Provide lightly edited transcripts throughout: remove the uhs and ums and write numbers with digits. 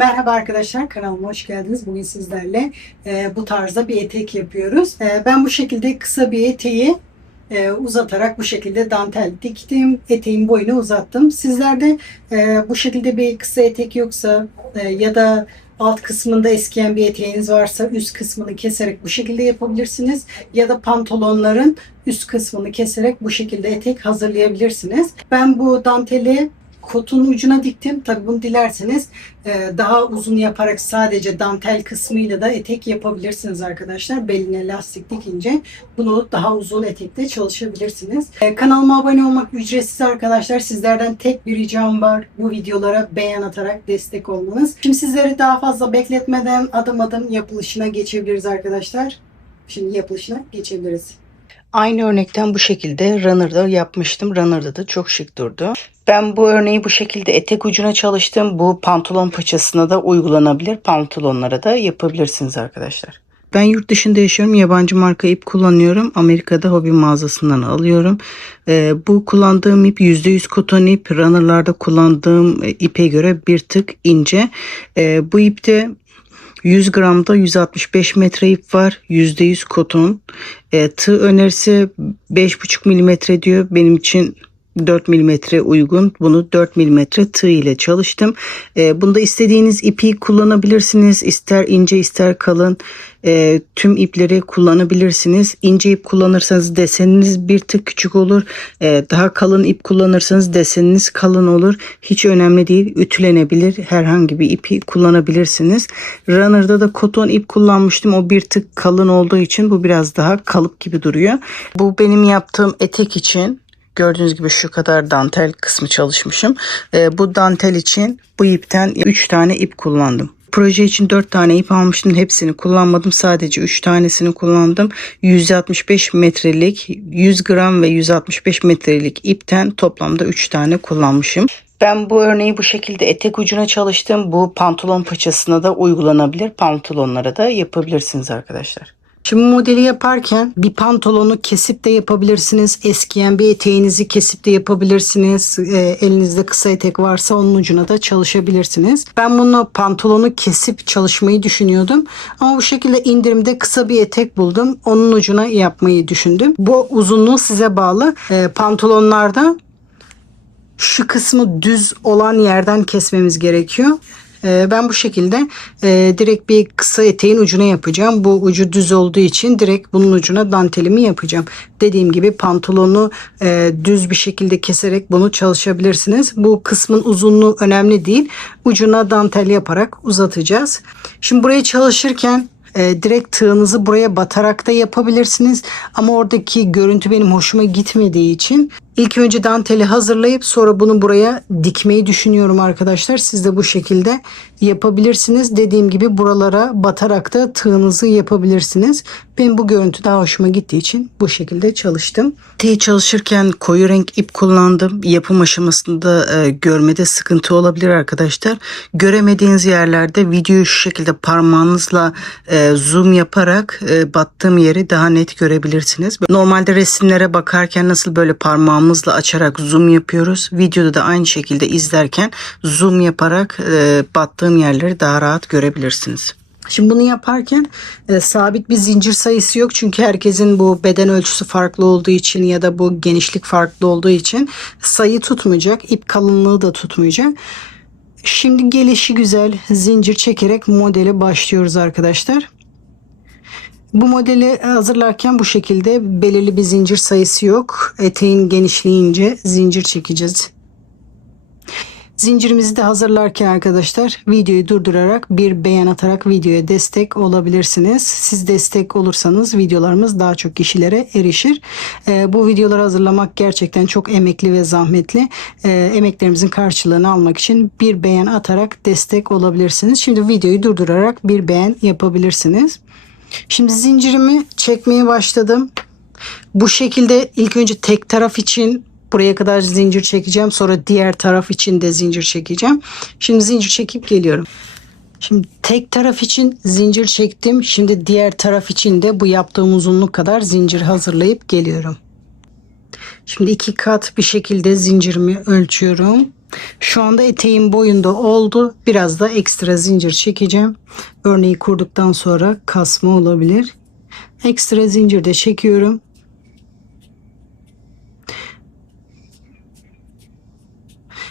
Merhaba arkadaşlar, kanalıma hoş geldiniz. Bugün sizlerle bu tarzda bir etek yapıyoruz. Ben bu şekilde kısa bir eteği uzatarak bu şekilde dantel diktim. Eteğin boyunu uzattım. Sizlerde bu şekilde bir kısa etek yoksa ya da alt kısmında eskiyen bir eteğiniz varsa üst kısmını keserek bu şekilde yapabilirsiniz. Ya da pantolonların üst kısmını keserek bu şekilde etek hazırlayabilirsiniz. Ben bu danteli kotun ucuna diktim. Tabi bunu dilerseniz daha uzun yaparak sadece dantel kısmıyla da etek yapabilirsiniz arkadaşlar. Beline lastik dikince bunu daha uzun etekte çalışabilirsiniz. Kanalıma abone olmak ücretsiz arkadaşlar. Sizlerden tek bir ricam var. Bu videolara beğen atarak destek olmanız. Şimdi sizleri daha fazla bekletmeden adım adım yapılışına geçebiliriz arkadaşlar. Şimdi yapılışına geçebiliriz. Aynı örnekten bu şekilde runner'da yapmıştım. Runner'da da çok şık durdu. Ben bu örneği bu şekilde etek ucuna çalıştım. Bu pantolon paçasına da uygulanabilir. Pantolonlara da yapabilirsiniz arkadaşlar. Ben yurt dışında yaşıyorum. Yabancı marka ip kullanıyorum. Amerika'da hobi mağazasından alıyorum. Bu kullandığım ip %100 koton ip. Runner'larda kullandığım ipe göre bir tık ince. Bu ipte 100 gramda 165 metre ip var. %100 koton. Tığ önerisi 5,5 milimetre diyor. Benim için 4 milimetre uygun. Bunu 4 milimetre tığ ile çalıştım. Bunda istediğiniz ipi kullanabilirsiniz. İster ince ister kalın. Tüm ipleri kullanabilirsiniz. İnce ip kullanırsanız deseniniz bir tık küçük olur. Daha kalın ip kullanırsanız deseniniz kalın olur. Hiç önemli değil. Ütülenebilir. Herhangi bir ipi kullanabilirsiniz. Runner'da da koton ip kullanmıştım. O bir tık kalın olduğu için bu biraz daha kalıp gibi duruyor. Bu benim yaptığım etek için. Gördüğünüz gibi şu kadar dantel kısmı çalışmışım. Bu dantel için bu ipten 3 tane ip kullandım. Proje için 4 tane ip almıştım. Hepsini kullanmadım. Sadece 3 tanesini kullandım. 165 metrelik 100 gram ve 165 metrelik ipten toplamda 3 tane kullanmışım. Ben bu örneği bu şekilde etek ucuna çalıştım. Bu pantolon paçasına da uygulanabilir. Pantolonlara da yapabilirsiniz arkadaşlar. Şimdi modeli yaparken bir pantolonu kesip de yapabilirsiniz. Eskiyen bir eteğinizi kesip de yapabilirsiniz. Elinizde kısa etek varsa onun ucuna da çalışabilirsiniz. Ben bunu pantolonu kesip çalışmayı düşünüyordum. Ama bu şekilde indirimde kısa bir etek buldum. Onun ucuna yapmayı düşündüm. Bu uzunluğu size bağlı. Pantolonlarda şu kısmı düz olan yerden kesmemiz gerekiyor. Ben bu şekilde direkt bir kısa eteğin ucuna yapacağım. Bu ucu düz olduğu için direkt bunun ucuna dantelimi yapacağım. Dediğim gibi pantolonu düz bir şekilde keserek bunu çalışabilirsiniz. Bu kısmın uzunluğu önemli değil. Ucuna dantel yaparak uzatacağız. Şimdi buraya çalışırken direkt tığınızı buraya batarak da yapabilirsiniz. Ama oradaki görüntü benim hoşuma gitmediği için İlk önce danteli hazırlayıp sonra bunu buraya dikmeyi düşünüyorum arkadaşlar. Siz de bu şekilde yapabilirsiniz. Dediğim gibi buralara batarak da tığınızı yapabilirsiniz. Benim bu görüntü daha hoşuma gittiği için bu şekilde çalıştım. Eteği çalışırken koyu renk ip kullandım. Yapım aşamasında görmede sıkıntı olabilir arkadaşlar. Göremediğiniz yerlerde videoyu şu şekilde parmağınızla zoom yaparak battığım yeri daha net görebilirsiniz. Normalde resimlere bakarken nasıl böyle parmağımızla açarak zoom yapıyoruz. Videoda da aynı şekilde izlerken zoom yaparak battığım yerleri daha rahat görebilirsiniz. Şimdi bunu yaparken sabit bir zincir sayısı yok. Çünkü herkesin bu beden ölçüsü farklı olduğu için ya da bu genişlik farklı olduğu için sayı tutmayacak. İp kalınlığı da tutmayacak. Şimdi gelişi güzel zincir çekerek modele başlıyoruz arkadaşlar. Bu modeli hazırlarken bu şekilde belirli bir zincir sayısı yok. Eteğin genişleyince zincir çekeceğiz. Zincirimizi de hazırlarken arkadaşlar videoyu durdurarak bir beğen atarak videoya destek olabilirsiniz. Siz destek olursanız videolarımız daha çok kişilere erişir. Bu videoları hazırlamak gerçekten çok emekli ve zahmetli. Emeklerimizin karşılığını almak için bir beğen atarak destek olabilirsiniz. Şimdi videoyu durdurarak bir beğen yapabilirsiniz. Şimdi zincirimi çekmeye başladım. Bu şekilde ilk önce tek taraf için buraya kadar zincir çekeceğim. Sonra diğer taraf için de zincir çekeceğim. Şimdi zincir çekip geliyorum. Şimdi tek taraf için zincir çektim. Şimdi diğer taraf için de bu yaptığım uzunluk kadar zincir hazırlayıp geliyorum. Şimdi 2 kat bir şekilde zincirimi ölçüyorum. Şu anda eteğin boyunda oldu. Biraz da ekstra zincir çekeceğim. Örneği kurduktan sonra kasma olabilir. Ekstra zincir de çekiyorum.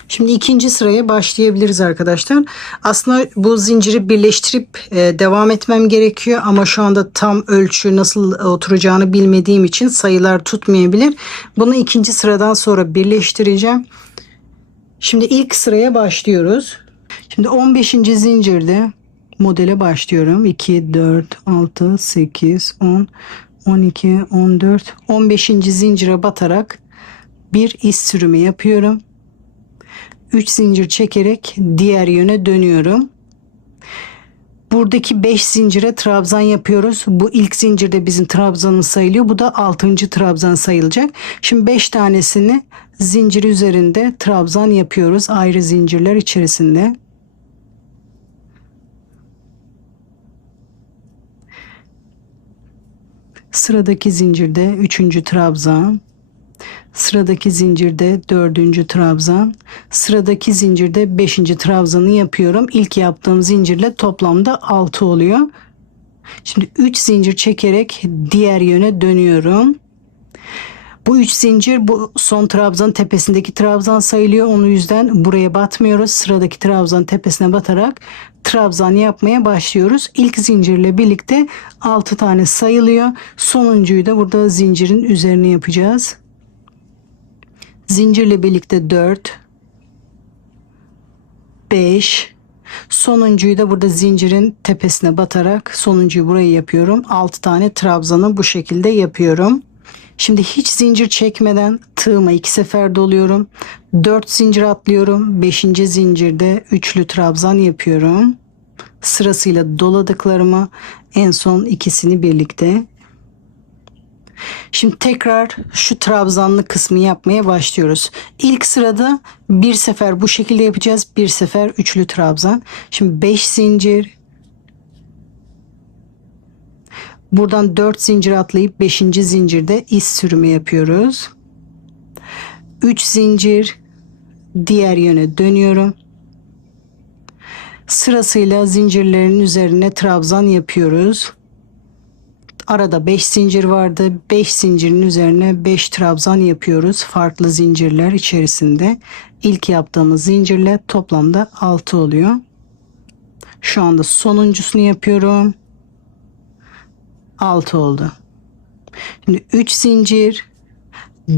Şimdi ikinci sıraya başlayabiliriz arkadaşlar. Aslında bu zinciri birleştirip devam etmem gerekiyor ama şu anda tam ölçü nasıl oturacağını bilmediğim için sayılar tutmayabilir. Bunu ikinci sıradan sonra birleştireceğim. Şimdi ilk sıraya başlıyoruz. Şimdi 15. zincirde modele başlıyorum. 2, 4, 6, 8, 10, 12, 14, 15. zincire batarak bir iz sürümü yapıyorum. 3 zincir çekerek diğer yöne dönüyorum. Buradaki 5 zincire trabzan yapıyoruz. Bu ilk zincirde bizim trabzanımız sayılıyor. Bu da 6. trabzan sayılacak. Şimdi 5 tanesini zincir üzerinde trabzan yapıyoruz. Ayrı zincirler içerisinde. Sıradaki zincirde 3. trabzan. Sıradaki zincirde 4. trabzan. Sıradaki zincirde 5. trabzanı yapıyorum. İlk yaptığım zincirle toplamda 6 oluyor. Şimdi 3 zincir çekerek diğer yöne dönüyorum. Bu 3 zincir bu son trabzanın tepesindeki trabzan sayılıyor. Onun yüzden buraya batmıyoruz. Sıradaki trabzanın tepesine batarak trabzan yapmaya başlıyoruz. İlk zincirle birlikte 6 tane sayılıyor. Sonuncuyu da burada zincirin üzerine yapacağız. Zincirle birlikte 4, 5, sonuncuyu da burada zincirin tepesine batarak sonuncuyu buraya yapıyorum. 6 tane trabzanı bu şekilde yapıyorum. Şimdi hiç zincir çekmeden tığıma 2 sefer doluyorum. 4 zincir atlıyorum. 5. zincirde üçlü trabzan yapıyorum. Sırasıyla doladıklarımı en son ikisini birlikte. Şimdi tekrar şu trabzanlı kısmı yapmaya başlıyoruz. İlk sırada bir sefer bu şekilde yapacağız. Bir sefer üçlü trabzan. Şimdi 5 zincir. Buradan 4 zincir atlayıp 5. zincirde iz sürümü yapıyoruz. 3 zincir diğer yöne dönüyorum. Sırasıyla zincirlerin üzerine trabzan yapıyoruz. Arada 5 zincir vardı. 5 zincirin üzerine 5 trabzan yapıyoruz. Farklı zincirler içerisinde. İlk yaptığımız zincirle toplamda 6 oluyor. Şu anda sonuncusunu yapıyorum. 6 oldu. Şimdi 3 zincir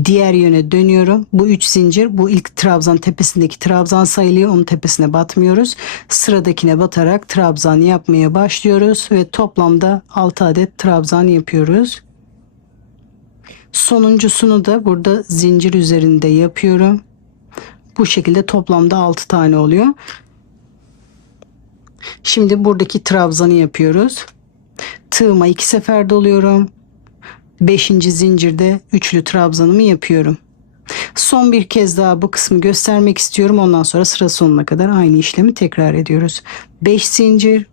diğer yöne dönüyorum. Bu 3 zincir bu ilk trabzan tepesindeki trabzan sayılıyor. Onun tepesine batmıyoruz. Sıradakine batarak trabzan yapmaya başlıyoruz ve toplamda 6 adet trabzan yapıyoruz. Sonuncusunu da burada zincir üzerinde yapıyorum. Bu şekilde toplamda 6 tane oluyor. Şimdi buradaki trabzanı yapıyoruz. Tığıma 2 sefer doluyorum. 5. zincirde üçlü trabzanımı yapıyorum. Son bir kez daha bu kısmı göstermek istiyorum. Ondan sonra sıra sonuna kadar aynı işlemi tekrar ediyoruz. 5 zincir.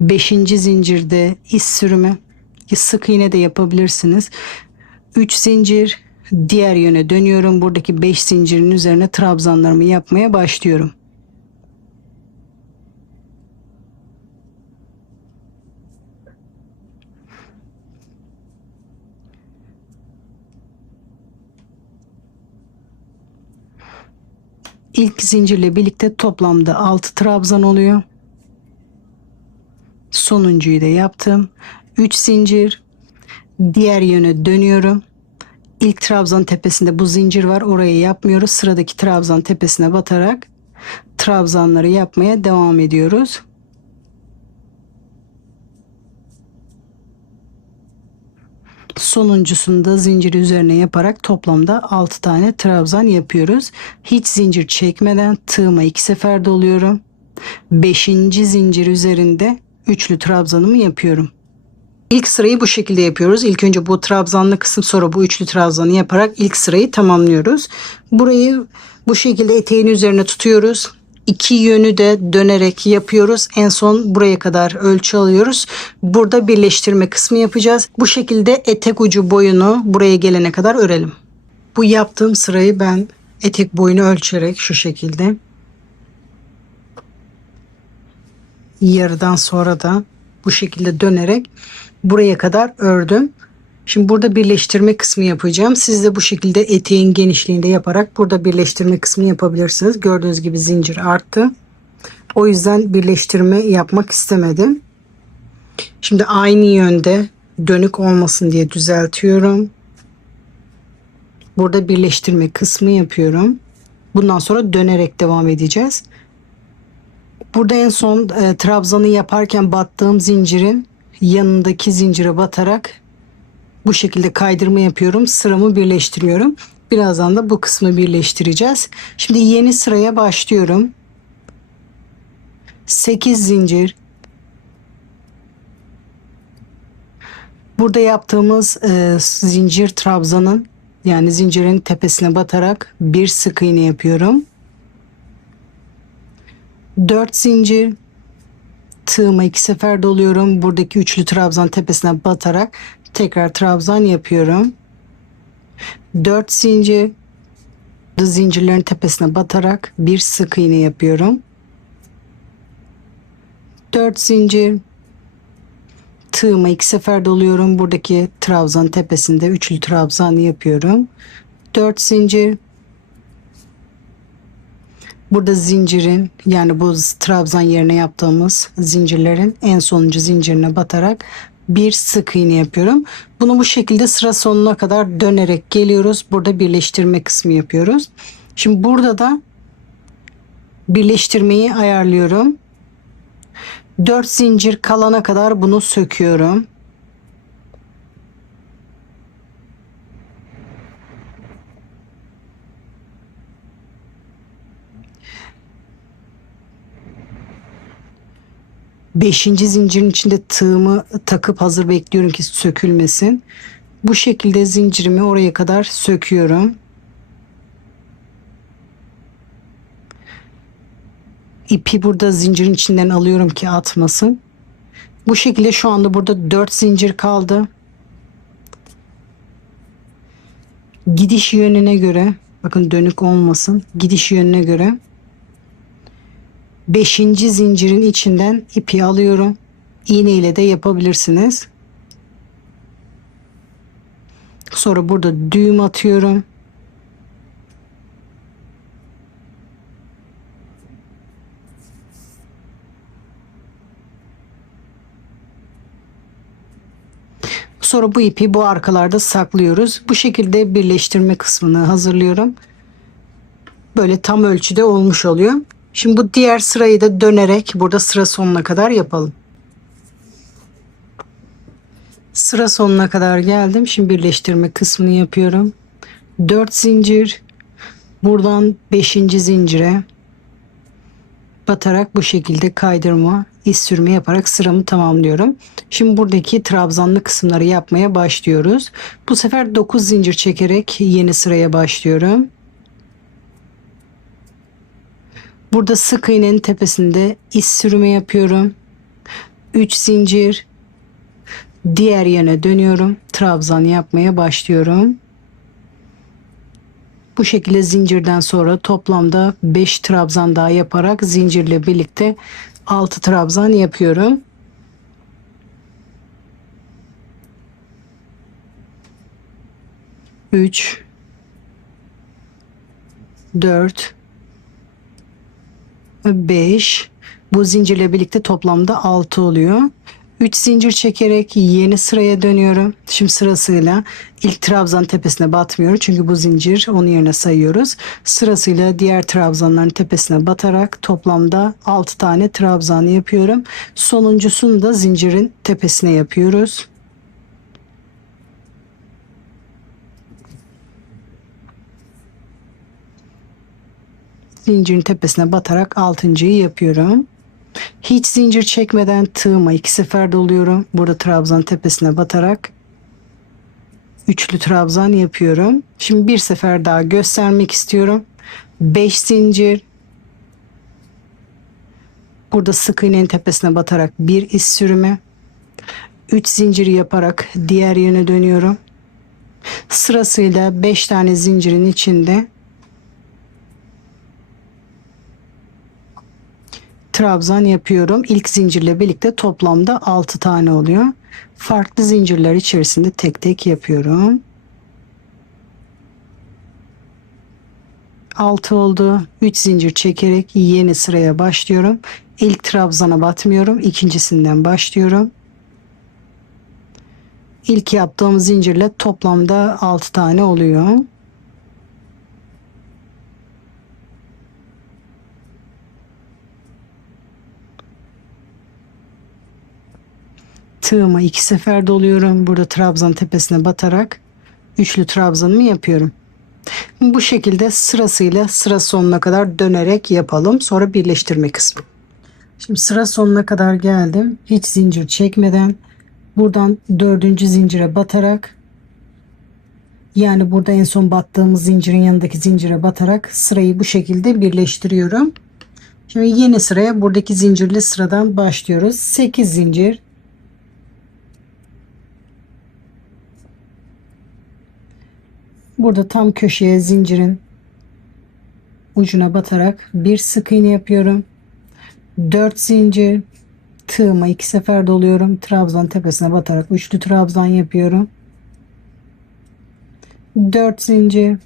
5. zincirde iz sürümü. Sık iğne de yapabilirsiniz. 3 zincir diğer yöne dönüyorum. Buradaki 5 zincirin üzerine trabzanlarımı yapmaya başlıyorum. İlk zincirle birlikte toplamda 6 trabzan oluyor. Sonuncuyu da yaptım. 3 zincir diğer yöne dönüyorum. İlk trabzan tepesinde bu zincir var. Orayı yapmıyoruz. Sıradaki trabzan tepesine batarak trabzanları yapmaya devam ediyoruz. Sonuncusunu da zincir üzerine yaparak toplamda 6 tane trabzan yapıyoruz. Hiç zincir çekmeden tığıma 2 sefer doluyorum. 5. zincir üzerinde üçlü trabzanımı yapıyorum. İlk sırayı bu şekilde yapıyoruz. İlk önce bu trabzanlı kısım, sonra bu üçlü trabzanı yaparak ilk sırayı tamamlıyoruz. Burayı bu şekilde eteğin üzerine tutuyoruz. İki yönü de dönerek yapıyoruz. En son buraya kadar ölçü alıyoruz. Burada birleştirme kısmı yapacağız. Bu şekilde etek ucu boyunu buraya gelene kadar örelim. Bu yaptığım sırayı ben etek boyunu ölçerek şu şekilde, yarıdan sonra da bu şekilde dönerek buraya kadar ördüm. Şimdi burada birleştirme kısmı yapacağım. Siz de bu şekilde eteğin genişliğinde yaparak burada birleştirme kısmı yapabilirsiniz. Gördüğünüz gibi zincir arttı. O yüzden birleştirme yapmak istemedim. Şimdi aynı yönde dönük olmasın diye düzeltiyorum. Burada birleştirme kısmı yapıyorum. Bundan sonra dönerek devam edeceğiz. Burada en son trabzanı yaparken battığım zincirin yanındaki zincire batarak bu şekilde kaydırma yapıyorum. Sıramı birleştiriyorum. Birazdan da bu kısmı birleştireceğiz. Şimdi yeni sıraya başlıyorum. 8 zincir. Burada yaptığımız zincir trabzanın, yani zincirin tepesine batarak bir sık iğne yapıyorum. 4 zincir. Tığıma 2 sefer doluyorum. Buradaki üçlü trabzan tepesine batarak tekrar trabzan yapıyorum. 4 zincir. Zincirlerin tepesine batarak bir sık iğne yapıyorum. 4 zincir. Tığıma 2 sefer doluyorum. Buradaki trabzan tepesinde üçlü trabzan yapıyorum. 4 zincir. Burada zincirin, yani bu trabzan yerine yaptığımız zincirlerin en sonuncu zincirine batarak bir sık iğne yapıyorum. Bunu bu şekilde sıra sonuna kadar dönerek geliyoruz. Burada birleştirme kısmı yapıyoruz. Şimdi burada da birleştirmeyi ayarlıyorum. 4 zincir kalana kadar bunu söküyorum. Beşinci zincirin içinde tığımı takıp hazır bekliyorum ki sökülmesin. Bu şekilde zincirimi oraya kadar söküyorum. İpi burada zincirin içinden alıyorum ki atmasın. Bu şekilde şu anda burada 4 zincir kaldı. Gidiş yönüne göre, bakın dönük olmasın, gidiş yönüne göre 5. zincirin içinden ipi alıyorum. İğne ile de yapabilirsiniz. Sonra burada düğüm atıyorum. Sonra bu ipi bu arkalarda saklıyoruz. Bu şekilde birleştirme kısmını hazırlıyorum. Böyle tam ölçüde olmuş oluyor. Şimdi bu diğer sırayı da dönerek burada sıra sonuna kadar yapalım. Sıra sonuna kadar geldim. Şimdi birleştirme kısmını yapıyorum. 4 zincir. Buradan 5. zincire batarak bu şekilde kaydırma, iz sürme yaparak sıramı tamamlıyorum. Şimdi buradaki trabzanlı kısımları yapmaya başlıyoruz. Bu sefer 9 zincir çekerek yeni sıraya başlıyorum. Burada sık iğnenin tepesinde iz sürme yapıyorum. 3 zincir. Diğer yöne dönüyorum. Trabzan yapmaya başlıyorum. Bu şekilde zincirden sonra toplamda 5 trabzan daha yaparak zincirle birlikte 6 trabzan yapıyorum. Üç, 4, 5. Bu zincirle birlikte toplamda 6 oluyor. 3 zincir çekerek yeni sıraya dönüyorum. Şimdi sırasıyla ilk trabzan tepesine batmıyorum. Çünkü bu zincir, onun yerine sayıyoruz. Sırasıyla diğer trabzanların tepesine batarak toplamda 6 tane trabzan yapıyorum. Sonuncusunu da zincirin tepesine yapıyoruz. Zincirin tepesine batarak 6.'yı yapıyorum. Hiç zincir çekmeden tığıma 2 sefer doluyorum. Burada trabzan tepesine batarak üçlü trabzan yapıyorum. Şimdi bir sefer daha göstermek istiyorum. 5 zincir. Burada sık iğnenin tepesine batarak bir iz sürümü. 3 zincir yaparak diğer yerine dönüyorum. Sırasıyla 5 tane zincirin içinde trabzan yapıyorum. İlk zincirle birlikte toplamda 6 tane oluyor. Farklı zincirler içerisinde tek tek yapıyorum. 6 oldu. 3 zincir çekerek yeni sıraya başlıyorum. İlk trabzana batmıyorum. İkincisinden başlıyorum. İlk yaptığım zincirle toplamda 6 tane oluyor. Tığıma 2 sefer doluyorum. Burada trabzan tepesine batarak üçlü trabzanımı yapıyorum. Bu şekilde sırasıyla sıra sonuna kadar dönerek yapalım. Sonra birleştirme kısmı. Şimdi sıra sonuna kadar geldim. Hiç zincir çekmeden buradan 4. zincire batarak, yani burada en son battığımız zincirin yanındaki zincire batarak sırayı bu şekilde birleştiriyorum. Şimdi yeni sıraya buradaki zincirli sıradan başlıyoruz. 8 zincir. Burada tam köşeye zincirin ucuna batarak bir sık iğne yapıyorum. 4 zincir, tığıma 2 sefer doluyorum. Trabzan tepesine batarak üçlü trabzan yapıyorum. 4 zincir.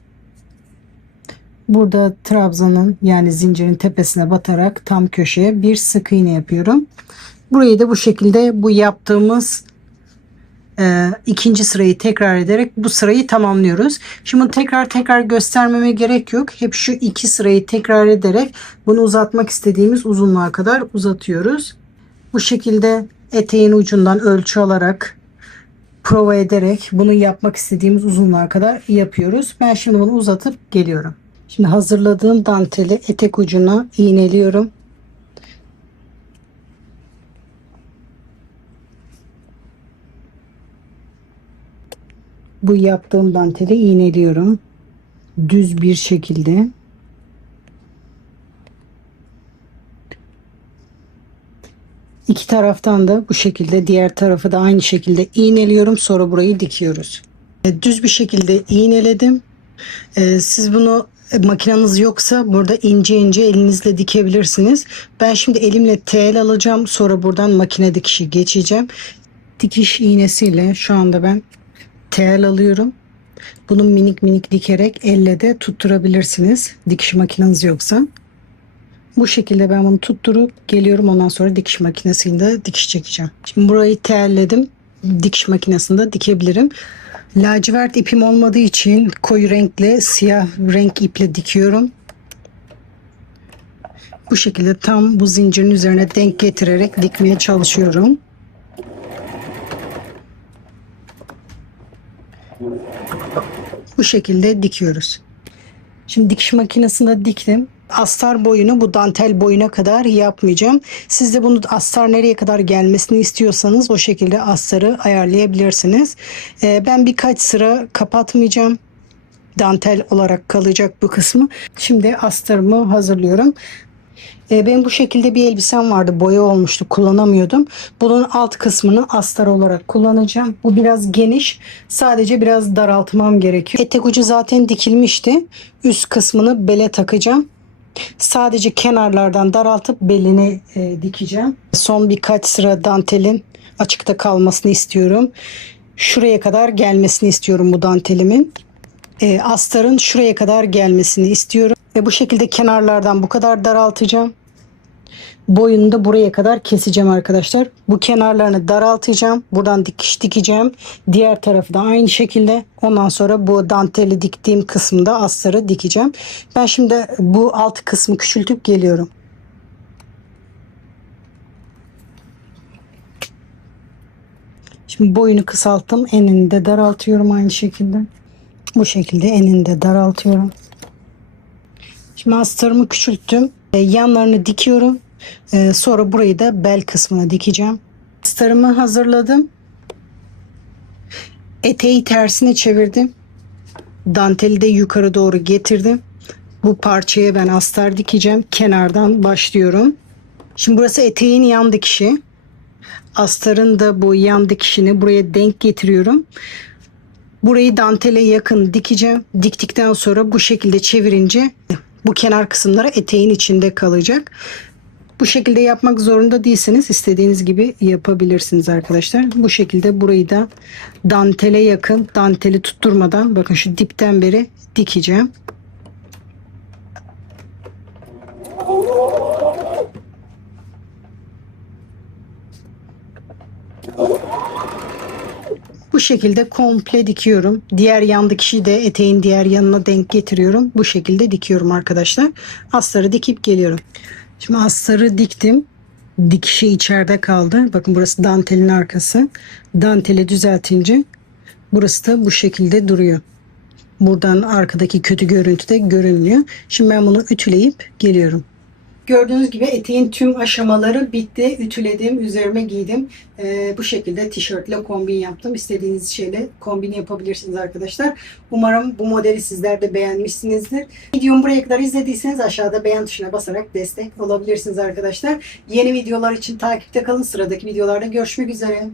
Burada trabzanın, yani zincirin tepesine batarak tam köşeye bir sık iğne yapıyorum. Burayı da bu şekilde bu yaptığımız ikinci sırayı tekrar ederek bu sırayı tamamlıyoruz. Şimdi bunu tekrar göstermeme gerek yok. Hep şu iki sırayı tekrar ederek bunu uzatmak istediğimiz uzunluğa kadar uzatıyoruz. Bu şekilde eteğin ucundan ölçü alarak, prova ederek bunu yapmak istediğimiz uzunluğa kadar yapıyoruz. Ben şimdi bunu uzatıp geliyorum. Şimdi hazırladığım danteli etek ucuna iğneliyorum. Bu yaptığım danteli iğneliyorum. Düz bir şekilde. İki taraftan da bu şekilde, diğer tarafı da aynı şekilde iğneliyorum. Sonra burayı dikiyoruz. Düz bir şekilde iğneledim. Siz bunu makineniz yoksa burada ince ince elinizle dikebilirsiniz. Ben şimdi elimle tel alacağım. Sonra buradan makine dikişi geçeceğim. Dikiş iğnesiyle şu anda ben tel alıyorum. Bunu minik minik dikerek elle de tutturabilirsiniz. Dikiş makineniz yoksa. Bu şekilde ben bunu tutturup geliyorum. Ondan sonra dikiş makinesiyle dikiş çekeceğim. Şimdi burayı terledim. Dikiş makinesinde dikebilirim. Lacivert ipim olmadığı için koyu renkle siyah renk iple dikiyorum. Bu şekilde tam bu zincirin üzerine denk getirerek dikmeye çalışıyorum. Bu şekilde dikiyoruz. Şimdi dikiş makinesinde diktim. Astar boyunu bu dantel boyuna kadar yapmayacağım. Siz de bunu astar nereye kadar gelmesini istiyorsanız o şekilde astarı ayarlayabilirsiniz. Ben birkaç sıra kapatmayacağım. Dantel olarak kalacak bu kısmı. Şimdi astarımı hazırlıyorum. Benim bu şekilde bir elbisem vardı. Boya olmuştu. Kullanamıyordum. Bunun alt kısmını astar olarak kullanacağım. Bu biraz geniş. Sadece biraz daraltmam gerekiyor. Etek ucu zaten dikilmişti. Üst kısmını bele takacağım. Sadece kenarlardan daraltıp beline dikeceğim. Son birkaç sıra dantelin açıkta kalmasını istiyorum. Şuraya kadar gelmesini istiyorum bu dantelimin. Astarın şuraya kadar gelmesini istiyorum. Ve bu şekilde kenarlardan bu kadar daraltacağım. Boyunu da buraya kadar keseceğim arkadaşlar. Bu kenarlarını daraltacağım. Buradan dikiş dikeceğim. Diğer tarafı da aynı şekilde. Ondan sonra bu danteli diktiğim kısımda astarı dikeceğim. Ben şimdi bu alt kısmı küçültüp geliyorum. Şimdi boyunu kısalttım. Enini de daraltıyorum aynı şekilde. Bu şekilde enini de daraltıyorum. Şimdi astarımı küçülttüm. Yanlarını dikiyorum. Sonra burayı da bel kısmına dikeceğim. Astarımı hazırladım. Eteği tersine çevirdim. Danteli de yukarı doğru getirdim. Bu parçaya ben astar dikeceğim. Kenardan başlıyorum. Şimdi burası eteğin yan dikişi. Astarın da bu yan dikişini buraya denk getiriyorum. Burayı dantele yakın dikeceğim. Diktikten sonra bu şekilde çevirince bu kenar kısımları eteğin içinde kalacak. Bu şekilde yapmak zorunda değilsiniz. İstediğiniz gibi yapabilirsiniz arkadaşlar. Bu şekilde burayı da dantele yakın, danteli tutturmadan bakın şu dipten beri dikeceğim. Bu şekilde komple dikiyorum. Diğer yan dikişi de eteğin diğer yanına denk getiriyorum. Bu şekilde dikiyorum arkadaşlar. Astarı dikip geliyorum. Şimdi astarı diktim. Dikişi içeride kaldı. Bakın burası dantelin arkası. Danteli düzeltince burası da bu şekilde duruyor. Buradan arkadaki kötü görüntü de görünmüyor. Şimdi ben bunu ütüleyip geliyorum. Gördüğünüz gibi eteğin tüm aşamaları bitti. Ütüledim, üzerime giydim. Bu şekilde tişörtle kombin yaptım. İstediğiniz şeyle kombin yapabilirsiniz arkadaşlar. Umarım bu modeli sizler de beğenmişsinizdir. Videomu buraya kadar izlediyseniz aşağıda beğen tuşuna basarak destek olabilirsiniz arkadaşlar. Yeni videolar için takipte kalın. Sıradaki videolarda görüşmek üzere.